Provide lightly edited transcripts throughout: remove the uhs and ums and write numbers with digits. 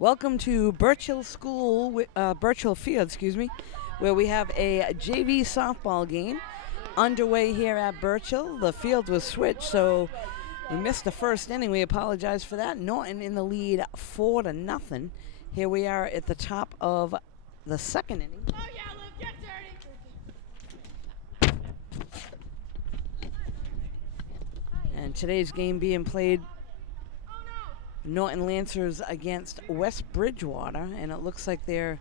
Welcome to Birchill School, Birchill Field, excuse me, where we have a JV softball game underway here at Birchill. The field was switched, so we missed the first inning. We apologize for that. Norton in the lead 4-0. Here we are at the top of the second inning. Oh yeah, Liv, get dirty. And today's game being played Norton Lancers against West Bridgewater, and it looks like they're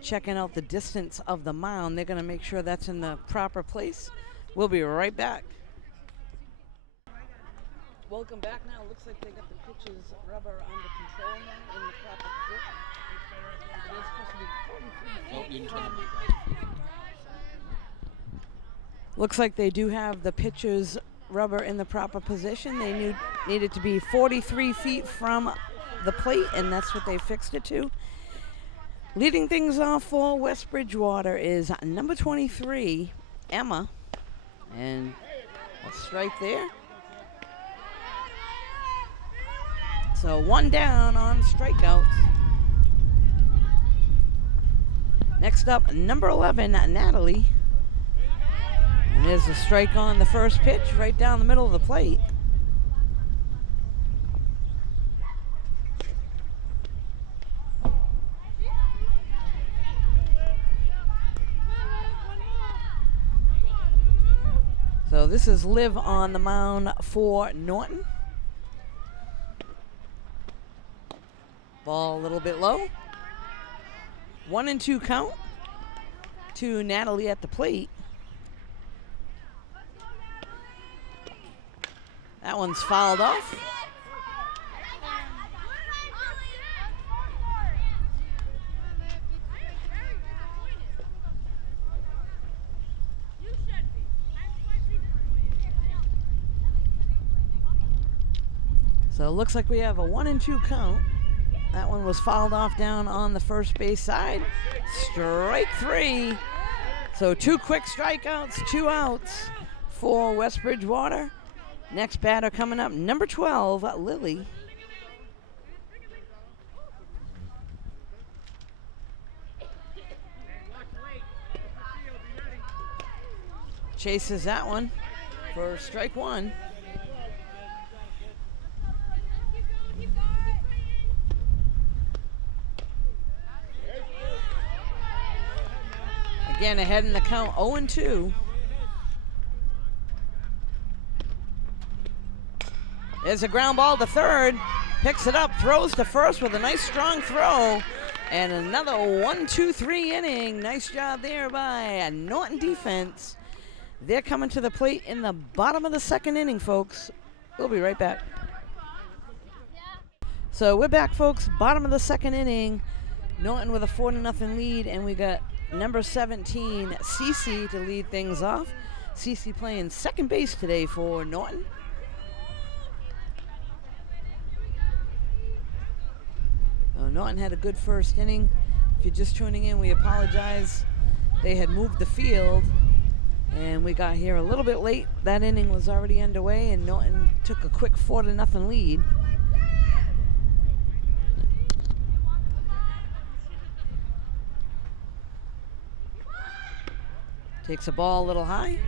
checking out the distance of the mound. They're going to make sure that's in the proper place. We'll be right back. Welcome back now. Looks like they got the pitches rubber under control now in the proper position. Looks like they do have the pitches rubber in the proper position. They needed to be 43 feet from the plate, and that's what they fixed it to. Leading things off for West Bridgewater is number 23, Emma, and a strike there. So one down on strikeouts. Next up, number 11, Natalie. And there's a strike on the first pitch right down the middle of the plate. So this is Liv on the mound for Norton. Ball a little bit low. 1-2 count to Natalie at the plate. That one's fouled off. So it looks like we have a 1-2 count. That one was fouled off down on the first base side. Strike three. So 2 quick strikeouts, 2 outs for West Bridgewater. Next batter coming up, number 12, Lily. Chases that one for strike one. Again, ahead in the count, 0-2. There's a ground ball to third. Picks it up, throws to first with a nice strong throw. And another 1-2-3 inning. Nice job there by Norton defense. They're coming to the plate in the bottom of the second inning, folks. We'll be right back. So we're back, folks. Bottom of the second inning. Norton with a 4-0 lead, and we got number 17, Cece, to lead things off. Cece playing second base today for Norton. Norton had a good first inning. If you're just tuning in, we apologize. They had moved the field, and we got here a little bit late. That inning was already underway, and Norton took a quick 4-0 lead. Takes a ball a little high.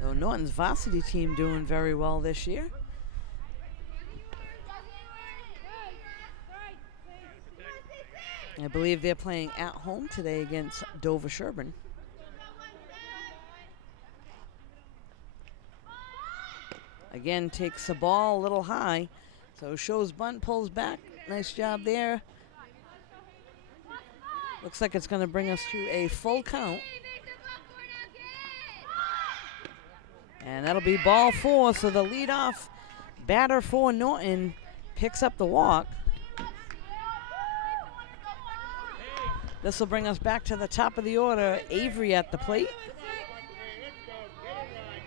So Norton's varsity team doing very well this year. I believe they're playing at home today against Dover Sherburne. Again, takes the ball a little high. So shows bunt, pulls back. Nice job there. Looks like it's going to bring us to a full count. And that'll be ball 4, so the leadoff batter for Norton picks up the walk. This will bring us back to the top of the order. Avery at the plate.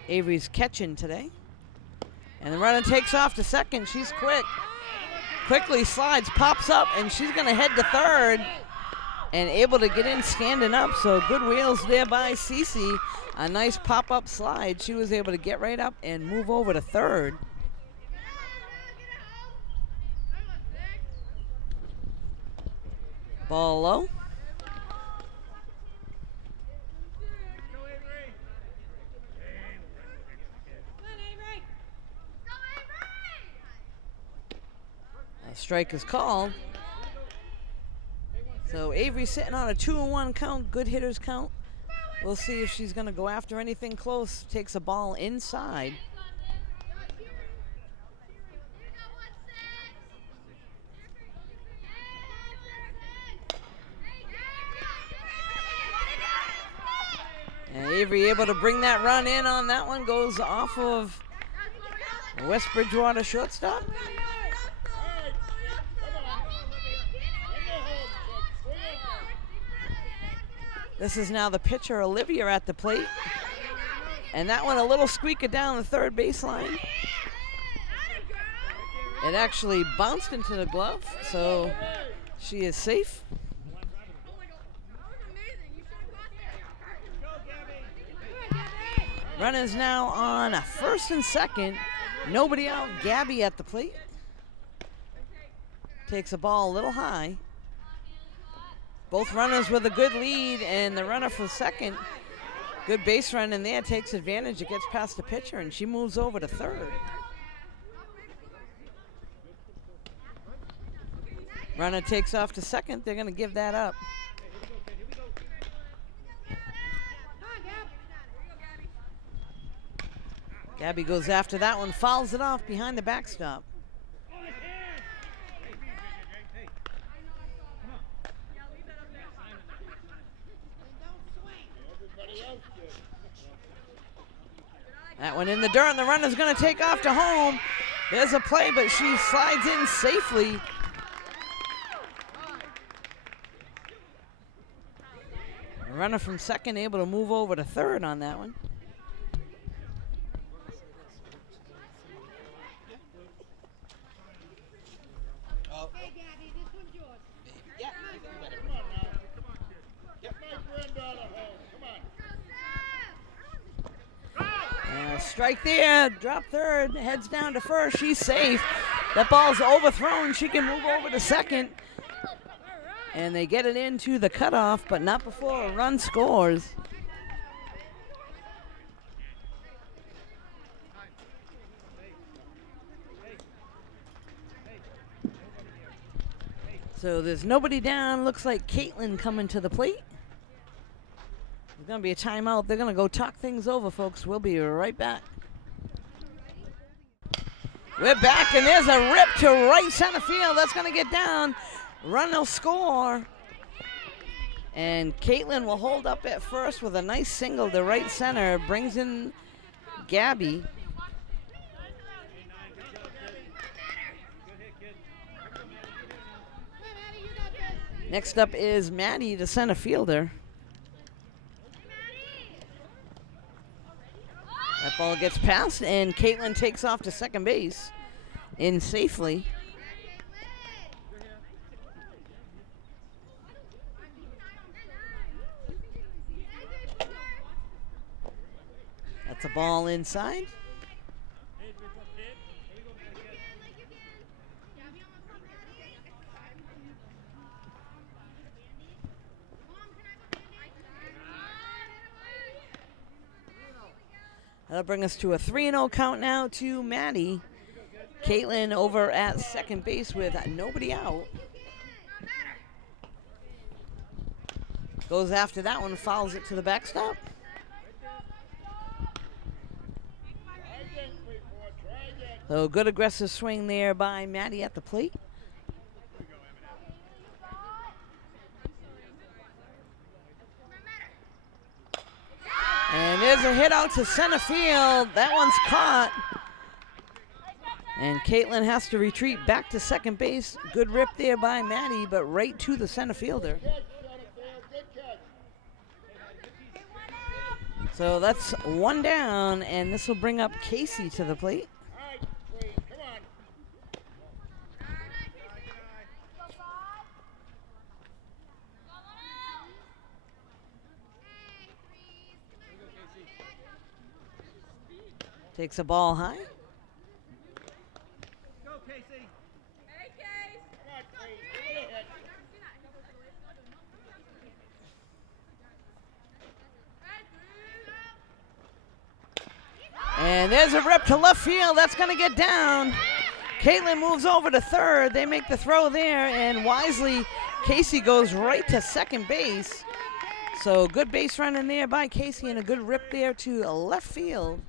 Avery's catching today. And the runner takes off to second. She's quick. Quickly slides, pops up, and she's going to head to third. and able to get in standing up. So good wheels there by Cece. A nice pop-up slide. She was able to get right up and move over to third. Ball low. A strike is called. So Avery sitting on a 2-1 count, good hitters count. We'll see if she's going to go after anything close. Takes a ball inside. And Avery able to bring that run in on that one. Goes off of West Bridgewater shortstop. This is now the pitcher, Olivia, at the plate. And that one a little squeaker down the third baseline. It actually bounced into the glove, so she is safe. Runners now on first and second. Nobody out. Gabby at the plate. Takes a ball a little high. Both runners with a good lead, and the runner for second, good base run in there, takes advantage. It gets past the pitcher, and she moves over to third. Runner takes off to second. They're going to give that up. Gabby goes after that one, fouls it off behind the backstop. That one in the dirt, and the runner's going to take off to home. There's a play, but she slides in safely. The runner from second able to move over to third on that one. Strike there, drop third, heads down to first. She's safe. That ball's overthrown. She can move over to second. And they get it into the cutoff, but not before a run scores. So there's nobody down. Looks like Caitlin coming to the plate. There's going to be a timeout. They're going to go talk things over, folks. We'll be right back. We're back, and there's a rip to right center field. That's going to get down. Run will score. And Caitlin will hold up at first with a nice single to right center. Brings in Gabby. Next up is Maddie, the center fielder. That ball gets past, and Caitlin takes off to second base in safely. That's a ball inside. That'll bring us to a 3-0 count now to Maddie. Caitlin over at second base with nobody out. Goes after that one, fouls it to the backstop. So good aggressive swing there by Maddie at the plate. And there's a hit out to center field. That one's caught. And Caitlin has to retreat back to second base. Good rip there by Maddie, but right to the center fielder. So that's one down, and this will bring up Casey to the plate. Takes a ball high. Go, Casey. Hey, Case. Come on, Case. And there's a rip to left field. That's going to get down. Caitlin moves over to third. They make the throw there, and wisely, Casey goes right to second base. So good base running there by Casey and a good rip there to left field.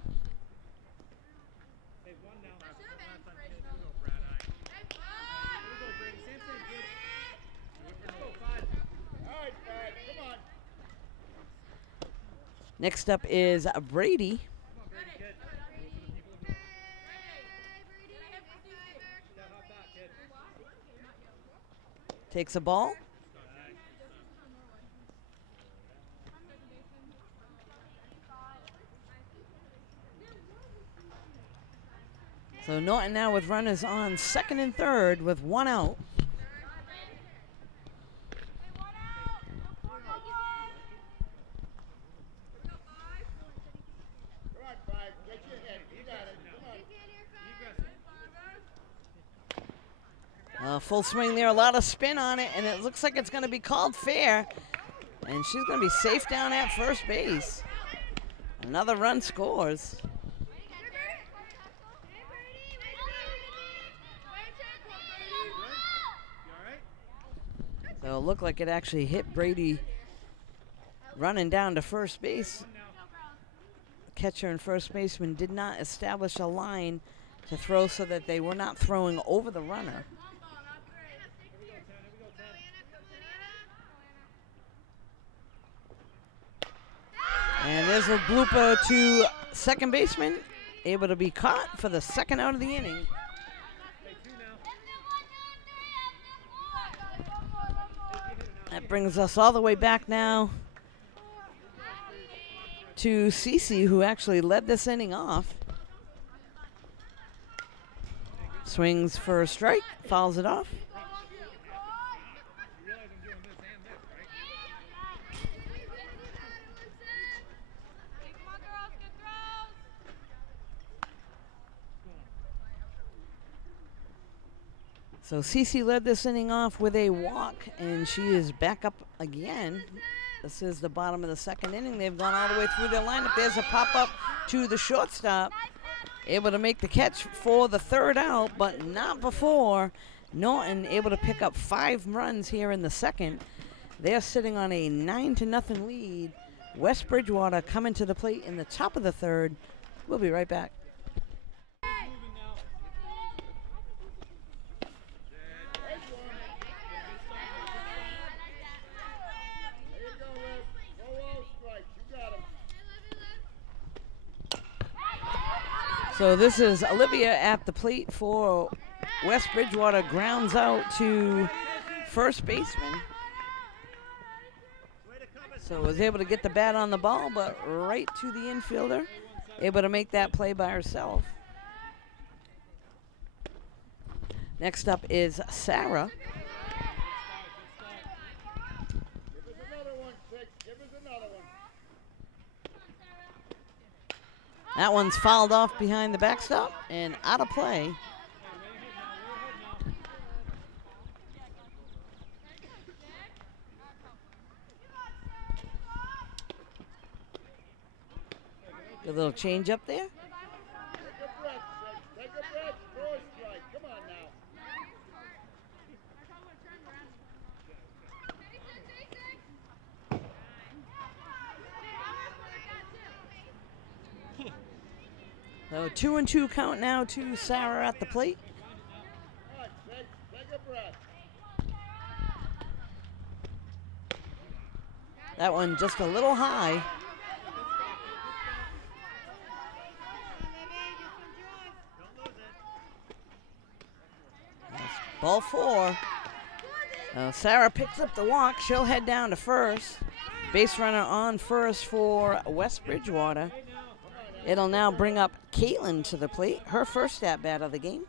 Next up is Brady. Takes a ball. So Norton now with runners on second and third with one out. Full swing there, a lot of spin on it, and it looks like it's going to be called fair. And she's going to be safe down at first base. Another run scores. So it looked like it actually hit Brady running down to first base. Catcher and first baseman did not establish a line to throw so that they were not throwing over the runner. And there's a blooper to second baseman, able to be caught for the second out of the inning. That brings us all the way back now to Cece, who actually led this inning off. Swings for a strike, fouls it off. So Cece led this inning off with a walk, and she is back up again. This is the bottom of the second inning. They've gone all the way through their lineup. There's a pop-up to the shortstop. Able to make the catch for the third out, but not before Norton able to pick up 5 runs here in the second. They're sitting on a 9-0 lead. West Bridgewater coming to the plate in the top of the third. We'll be right back. So this is Olivia at the plate for West Bridgewater. Grounds out to first baseman. So was able to get the bat on the ball, but right to the infielder. Able to make that play by herself. Next up is Sarah. That one's fouled off behind the backstop and out of play. A little change up there. So 2-2 count now to Sarah at the plate. That one just a little high. That's ball 4. Sarah picks up the walk. She'll head down to first. Base runner on first for West Bridgewater. It'll now bring up Caitlin to the plate, her first at-bat of the game.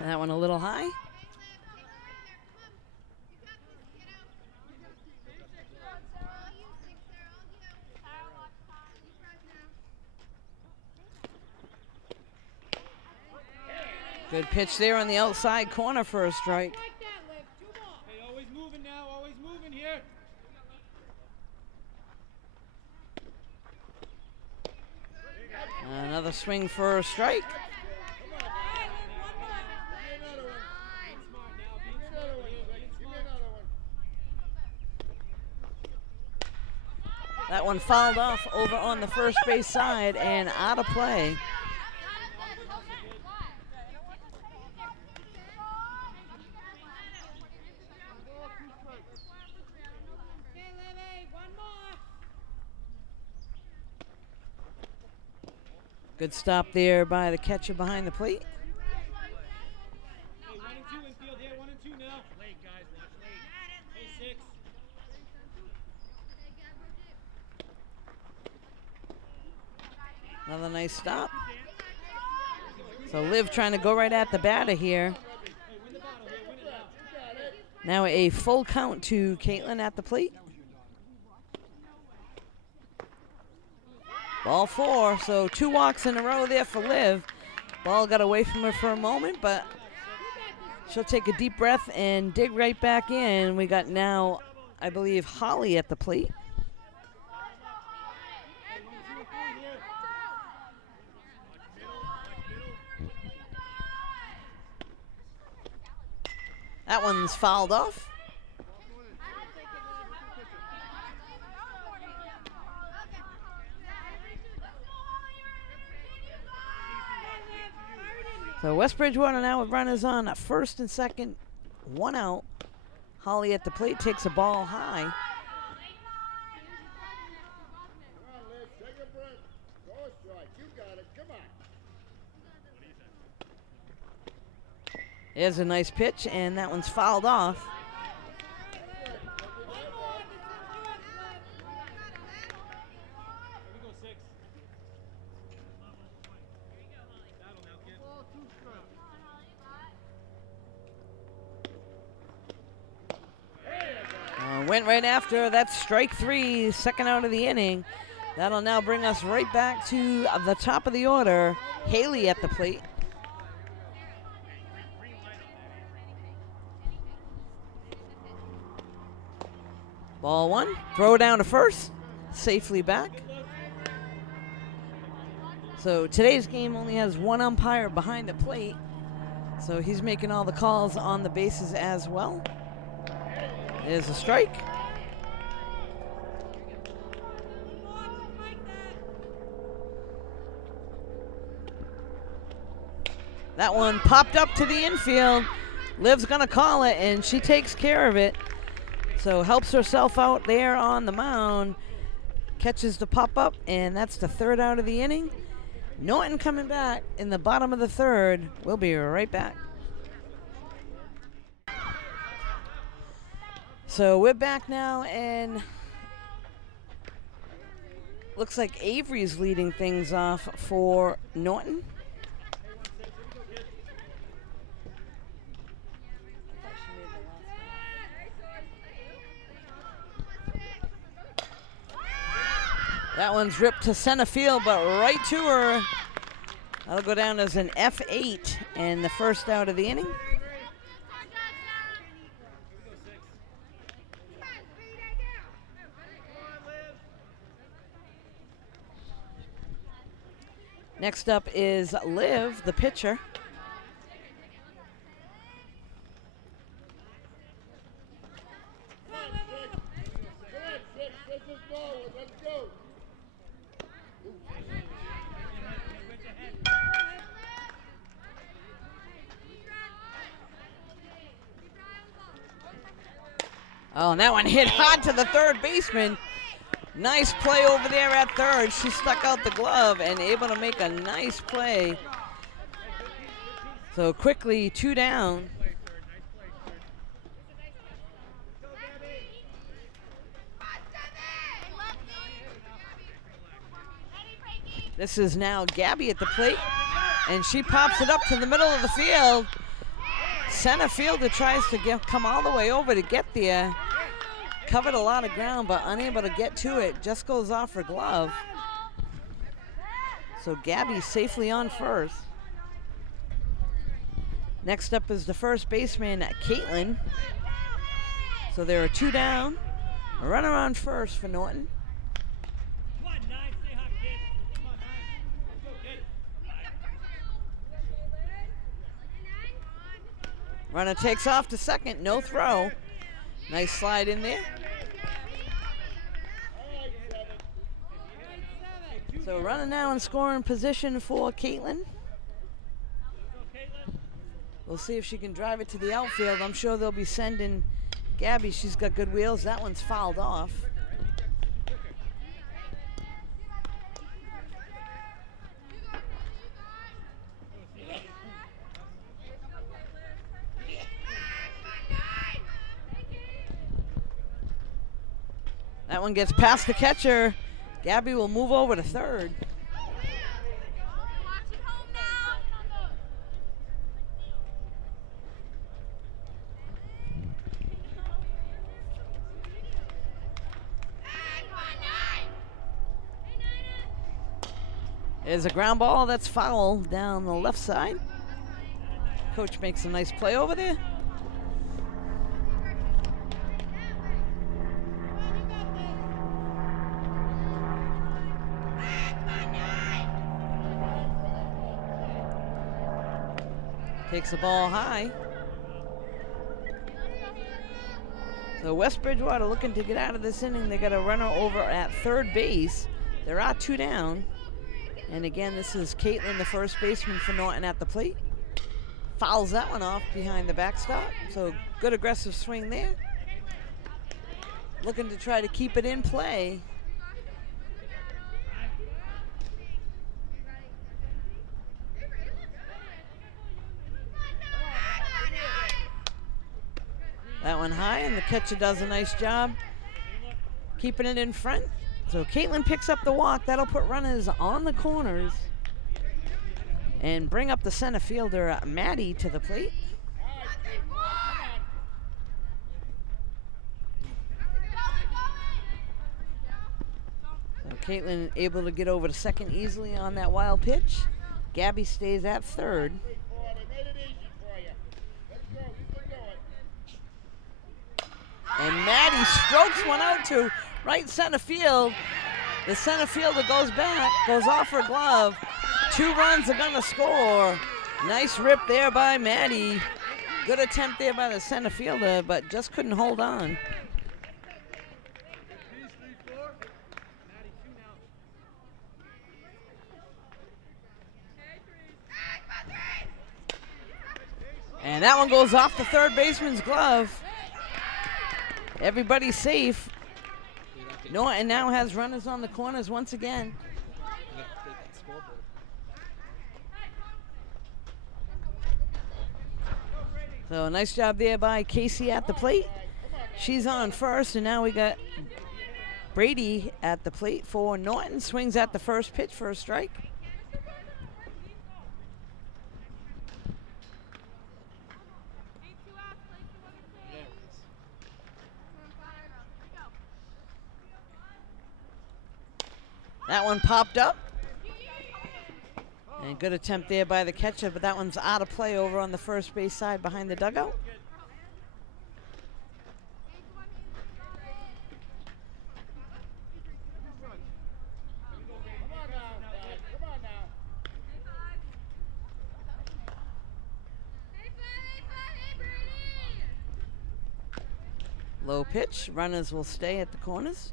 That one a little high. Good pitch there on the outside corner for a strike. Hey, always moving now, always moving here. Another swing for a strike. That one fouled off over on the first base side and out of play. Good stop there by the catcher behind the plate. Hey, 1 and 2 infield here, 1 and 2 now. Late, guys, watch late. Hey, 6. Another nice stop. So Liv trying to go right at the batter here. Hey, win the battle here, win it Now now. a full count to Caitlin at the plate. Ball 4, so 2 walks in a row there for Liv. Ball got away from her for a moment, but she'll take a deep breath and dig right back in. We got now, I believe, Holly at the plate. That one's fouled off. So West Bridgewater now with runners on at first and second, 1 out. Holly at the plate takes a ball high. Come on, Liz, take a breath. Go a strike. You got it. Come on. There's a nice pitch, and that one's fouled off. Here we go, 6. Battle now, kid. Went right after. That's strike 3, second out of the inning. That'll now bring us right back to the top of the order. Haley at the plate. Ball 1, throw down to first, safely back. So today's game only has 1 umpire behind the plate, so he's making all the calls on the bases as well. There's a strike. That one popped up to the infield. Liv's gonna call it, and she takes care of it. So helps herself out there on the mound. Catches the pop up, and that's the 3rd out of the inning. Norton coming back in the bottom of the 3rd. We'll be right back. So we're back now, and looks like Avery's leading things off for Norton. That one's ripped to center field, but right to her. That'll go down as an F8 and the 1st out of the inning. Next up is Liv, the pitcher. Come on, 6. This is forward. Let's go. Oh, and that one hit hard to the 3rd baseman. Nice play over there at 3rd. She stuck out the glove and able to make a nice play. So quickly, 2 down. This is now Gabby at the plate, and she pops it up to the middle of the field. Center fielder tries to come all the way over to get there. Covered a lot of ground, but unable to get to it. Just goes off her glove. So Gabby safely on first. Next up is the first baseman, Caitlin. So there are 2 down. A runner on first for Norton. Come on, 9. Stay hot, kid. Come on, 9. Let's go, kid. Runner takes off to second, no throw. Nice slide in there. So runner now in scoring position for Caitlin. We'll see if she can drive it to the outfield. I'm sure they'll be sending Gabby. She's got good wheels. That one's fouled off. That one gets past the catcher. Gabby will move over to third. There's a ground ball that's foul down the left side. Coach makes a nice play over there. Takes the ball high. So West Bridgewater looking to get out of this inning. They got a runner over at third base. There are 2 down. And again, this is Caitlin, the first baseman for Norton at the plate. Fouls that one off behind the backstop. So good aggressive swing there. Looking to try to keep it in play. That one high, and the catcher does a nice job keeping it in front. So Caitlin picks up the walk. That'll put runners on the corners and bring up the center fielder, Maddie, to the plate. So Caitlin able to get over to second easily on that wild pitch. Gabby stays at third. And Maddie strokes one out to right center field. The center fielder goes back, goes off her glove. 2 runs are gonna score. Nice rip there by Maddie. Good attempt there by the center fielder, but just couldn't hold on. And that one goes off the third baseman's glove. Everybody's safe. Norton now has runners on the corners once again. So nice job there by Casey at the plate. She's on first, and now we got Brady at the plate for Norton. Swings at the first pitch for a strike. That one popped up. And good attempt there by the catcher, but that one's out of play over on the first base side behind the dugout. Low pitch. Runners will stay at the corners.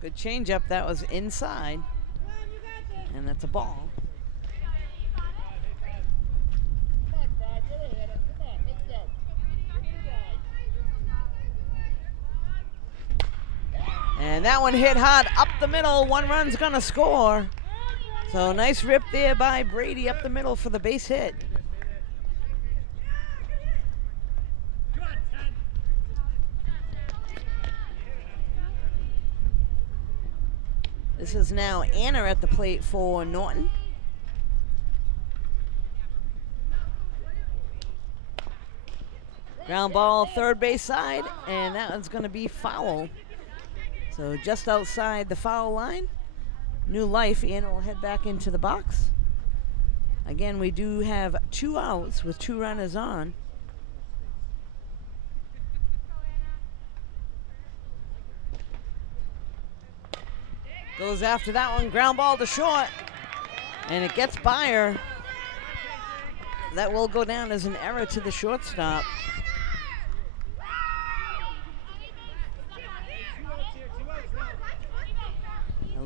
Good changeup. That was inside. And that's a ball. And that one hit hard up the middle. 1 run's gonna score. So nice rip there by Brady up the middle for the base hit. This is now Anna at the plate for Norton. Ground ball third base side, and that one's going to be foul. So just outside the foul line. New life, and we'll head back into the box. Again, we do have 2 outs with 2 runners on. Goes after that one, ground ball to short, and it gets by her. That will go down as an error to the shortstop.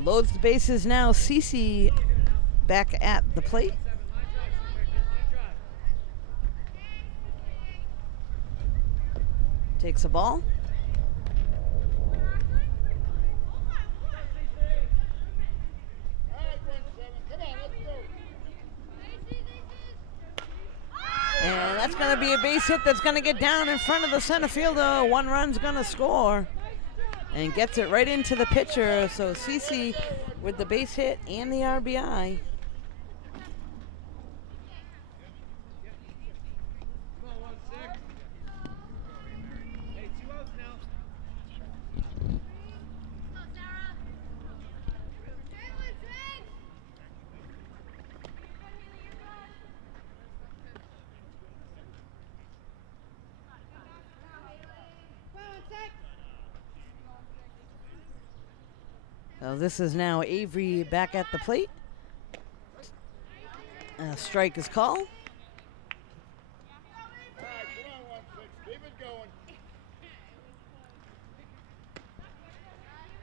Loads the bases now. Cece back at the plate. Takes a ball. And that's going to be a base hit that's going to get down in front of the center fielder. 1 run's going to score. And gets it right into the pitcher. So Cece with the base hit and the RBI. So this is now Avery back at the plate. Strike is called.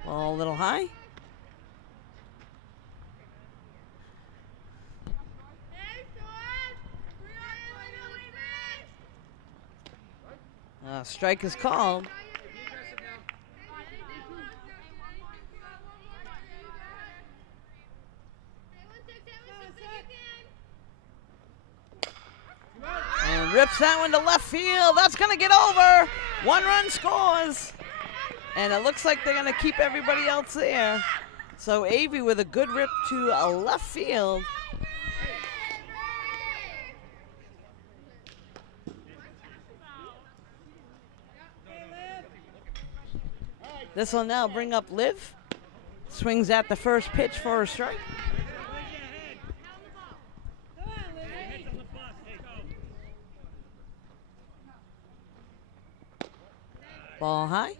Ball a little high. Strike is called. And rips that one to left field. That's going to get over. 1 run scores. And it looks like they're going to keep everybody else there. So Avery with a good rip to left field. This will now bring up Liv. Swings at the first pitch for a strike. Ball high.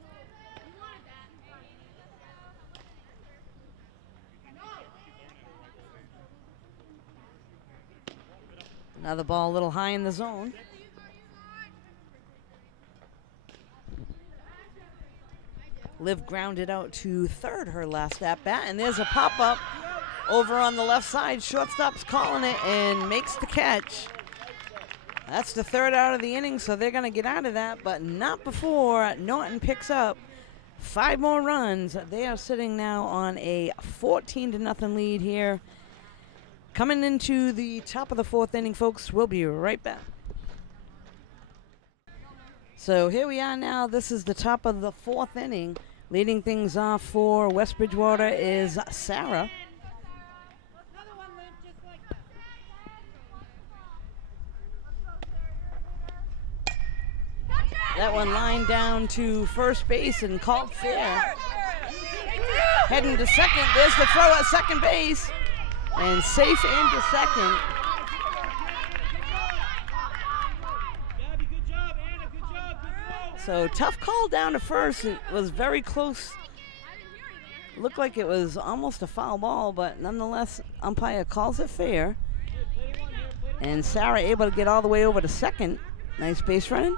Another ball a little high in the zone. Liv grounded out to third her last at bat, and there's a pop-up over on the left side. Shortstop's calling it and makes the catch. That's the 3rd out of the inning, so they're going to get out of that, but not before Norton picks up 5 more runs. They are sitting now on a 14-0 lead here. Coming into the top of the 4th inning, folks. We'll be right back. So here we are now. This is the top of the 4th inning. Leading things off for West Bridgewater is Sarah. That one lined down to first base and called fair. Heading to second. There's the throw at second base. And safe into second. So tough call down to first. It was very close. Looked like it was almost a foul ball, but nonetheless, umpire calls it fair. And Sarah able to get all the way over to second. Nice base running.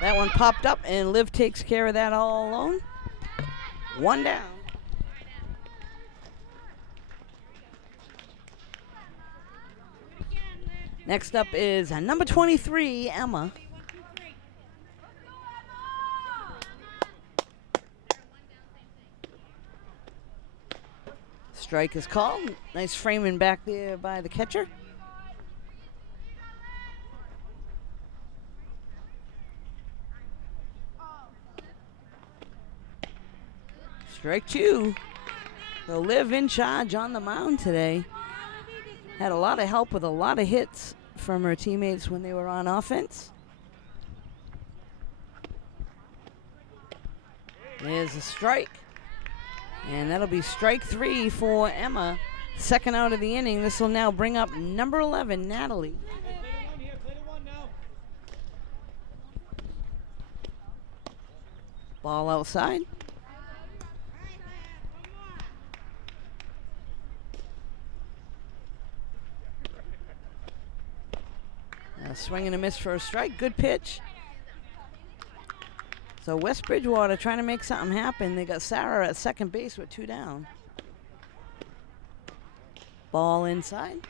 That one popped up, and Liv takes care of that all alone. 1 down. Next up is number 23, Emma. Strike is called. Nice framing back there by the catcher. Strike 2. They'll Liv in charge on the mound today. Had a lot of help with a lot of hits from her teammates when they were on offense. There's a strike. And that'll be strike 3 for Emma. Second out of the inning. This will now bring up number 11, Natalie. Play to one here. Play to one now. Ball outside. A swing and a miss for a strike. Good pitch. So West Bridgewater trying to make something happen. They got Sarah at second base with 2 down. Ball inside.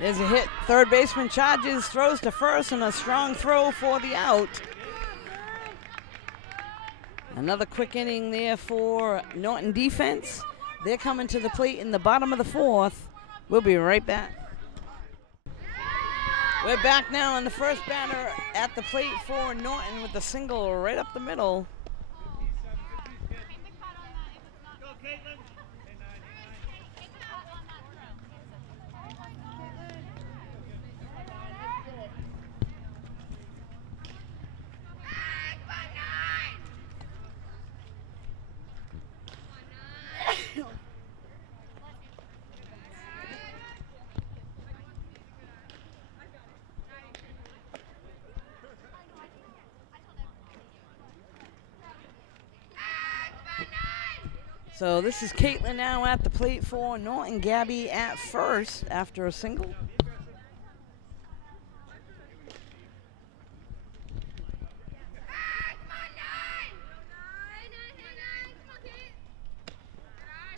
There's a hit. Third baseman charges, throws to first, and a strong throw for the out. Another quick inning there for Norton defense. They're coming to the plate in the bottom of the 4th. We'll be right back. We're back now on the first batter at the plate for Norton with the single right up the middle. So this is Caitlin now at the plate for Norton. Gabby at first after a single.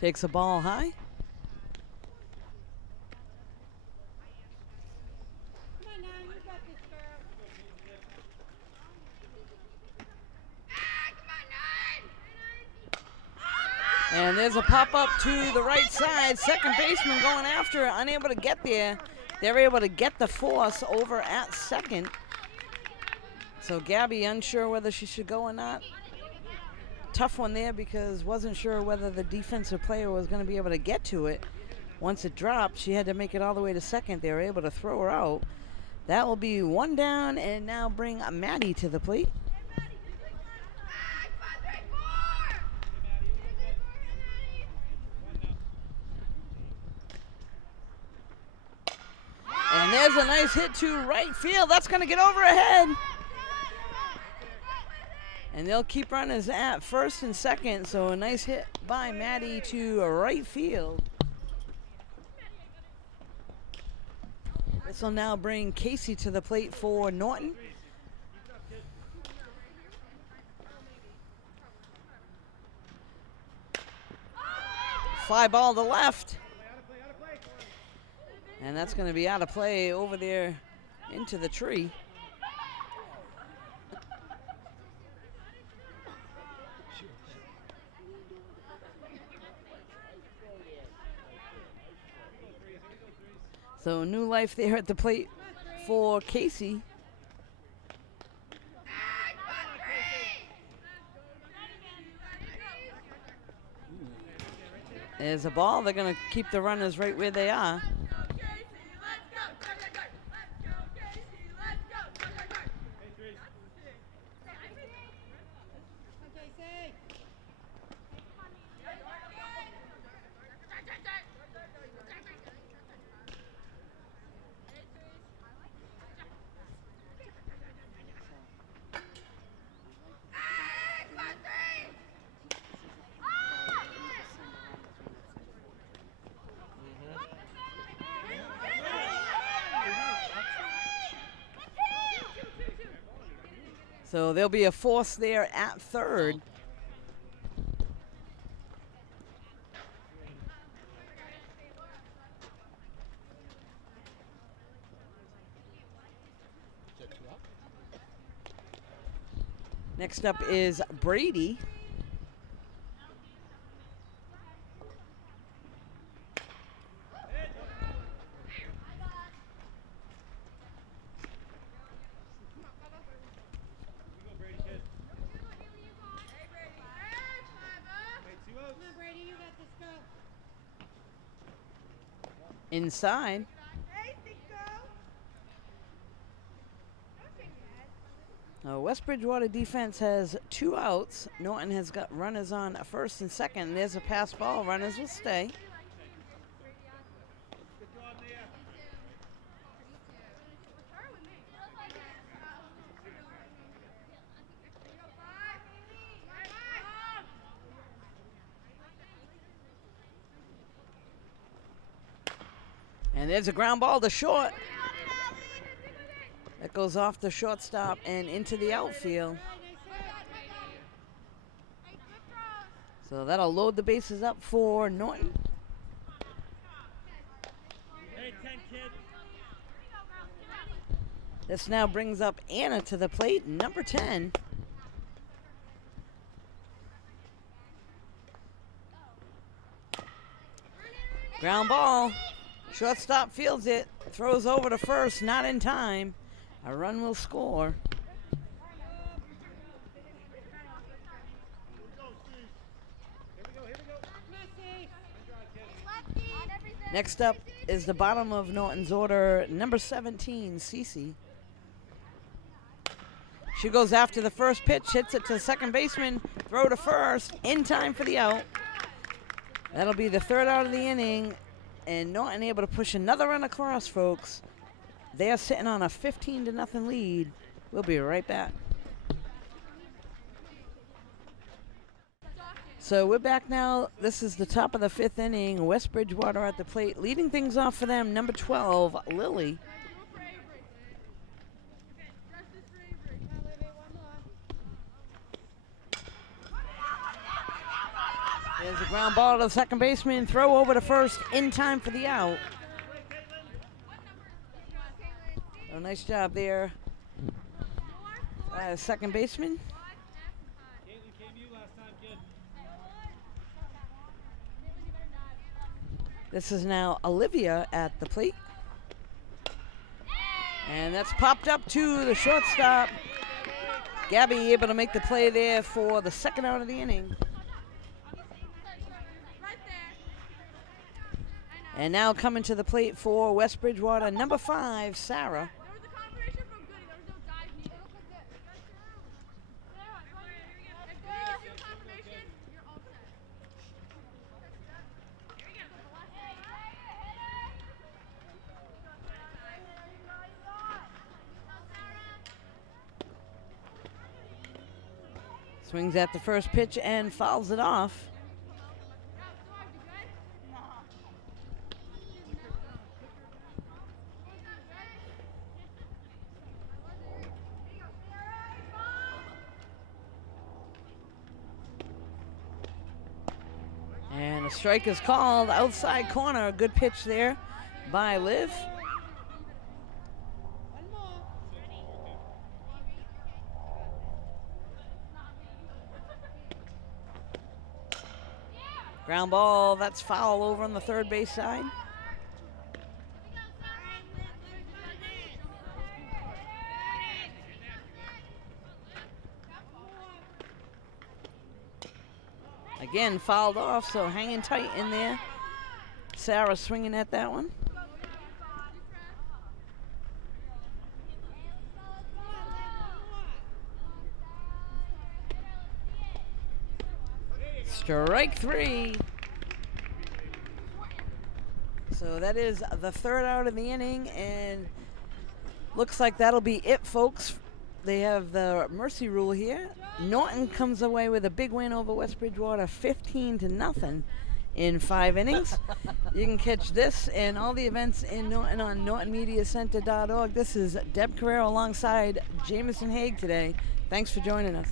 Takes a ball high. And there's a pop-up to the right side. Second baseman going after it, unable to get there. They're able to get the force over at second. So Gabby unsure whether she should go or not. Tough one there because wasn't sure whether the defensive player was going to be able to get to it. Once it dropped, she had to make it all the way to second. They were able to throw her out. That will be 1 down, and now bring Maddie to the plate. And there's a nice hit to right field. That's going to get over ahead. And they'll keep runners at first and second. So a nice hit by Maddie to right field. This will now bring Casey to the plate for Norton. Fly ball to left. And that's going to be out of play over there into the tree. So new life there at the plate for Casey. There's a ball. They're going to keep the runners right where they are. So there'll be a force there at third. Next up is Brady. inside. West Bridgewater defense has 2 outs. Norton has got runners on first and second. There's a pass ball. Runners will stay. And there's a ground ball to short. That goes off the shortstop and into the outfield. So that'll load the bases up for Norton. This now brings up Anna to the plate, number 10. Ground ball. Shortstop fields it, throws over to first, not in time. A run will score. Next up is the bottom of Norton's order, number 17, Cece. She goes after the first pitch, hits it to the second baseman, throw to first, in time for the out. That'll be the 3rd out of the inning, and Norton able to push another run across, folks. They are sitting on a 15-0 lead. We'll be right back. So we're back now. This is the top of the 5th inning. West Bridgewater at the plate. Leading things off for them, number 12, Lily. There's a ground ball to the second baseman. Throw over to first in time for the out. So nice job there. Second baseman. This is now Olivia at the plate. And that's popped up to the shortstop. Gabby able to make the play there for the 2nd out of the inning. And now coming to the plate for West Bridgewater, number 5, Sarah. Swings at the first pitch and fouls it off. And a strike is called outside corner. A good pitch there by Liv. Ground ball, that's foul over on the third base side. Again, fouled off, so hanging tight in there. Sarah swinging at that one. Strike 3. So that is the 3rd out of the inning, and looks like that'll be it, folks. They have the mercy rule here. Norton comes away with a big win over West Bridgewater, 15-0 in 5 innings. You can catch this and all the events in Norton on NortonMediaCenter.org. This is Deb Carrero alongside Jamison Haig today. Thanks for joining us.